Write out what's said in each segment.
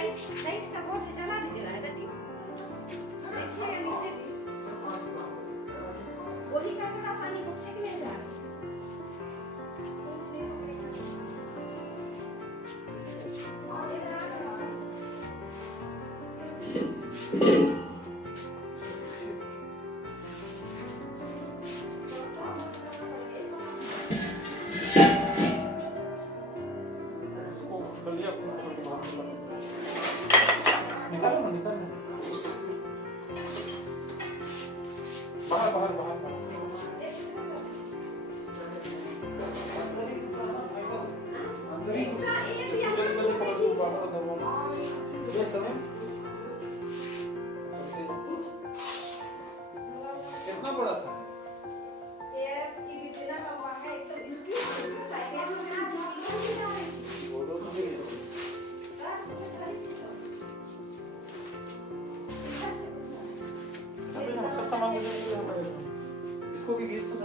Light का board जला दीजिए ना देखिए नीचे भी वही कचरा पानी को फेंकने जा रहा बाहर बाहर बाहर कितना बड़ा सा इसको भी गैस तो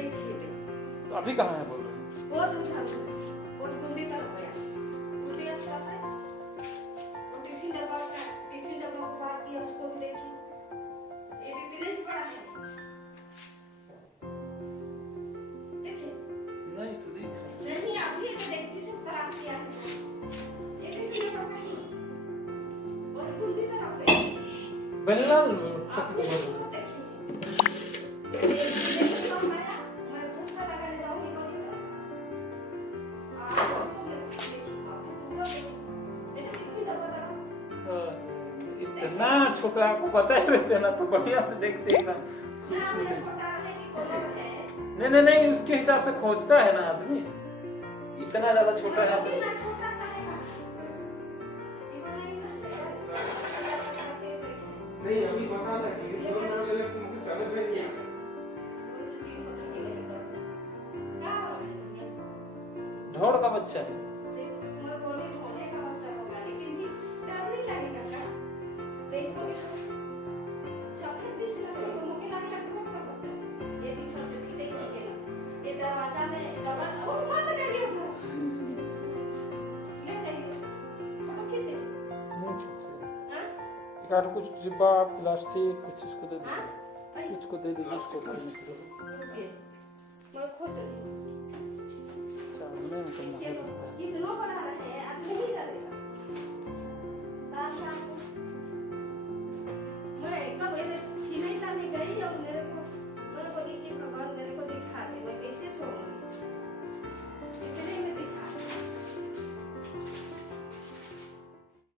तो अभी कहाँ है बोल रहे हैं? वो दूसरा वो गुंडी तर हो गया गुंडी आसपास है वो टिफिन डब्बा को बात किया उसको भी देखिए ये टिफिन बड़ा है देखिए नहीं तो देख नहीं अभी तो देखती से क्रॉस किया ये टिफिन डब्बा ही वो गुंडी तर हो गया बनना चक्कर बोल इतना छोटा आपको पता है रहते ना तो बढ़िया से देखते हैं ना नहीं नहीं उसके हिसाब से खोजता है ना आदमी इतना ज्यादा छोटा है नहीं अभी बता रहे हैं दोनों नाम ले ले तुमको समझ में नहीं आया ढोड़ का बच्चा है दरवाजा में डबल ओ मत करिए ले जाइए फोटो खींचे नहीं खींचे हां यार कुछ डिब्बा प्लास्टिक कुछ इसको दे दीजिए कुछ को दे दीजिए इसको करने के लिए मैं खोज रही सामने में तो इतना बड़ा है अब नहीं करेगा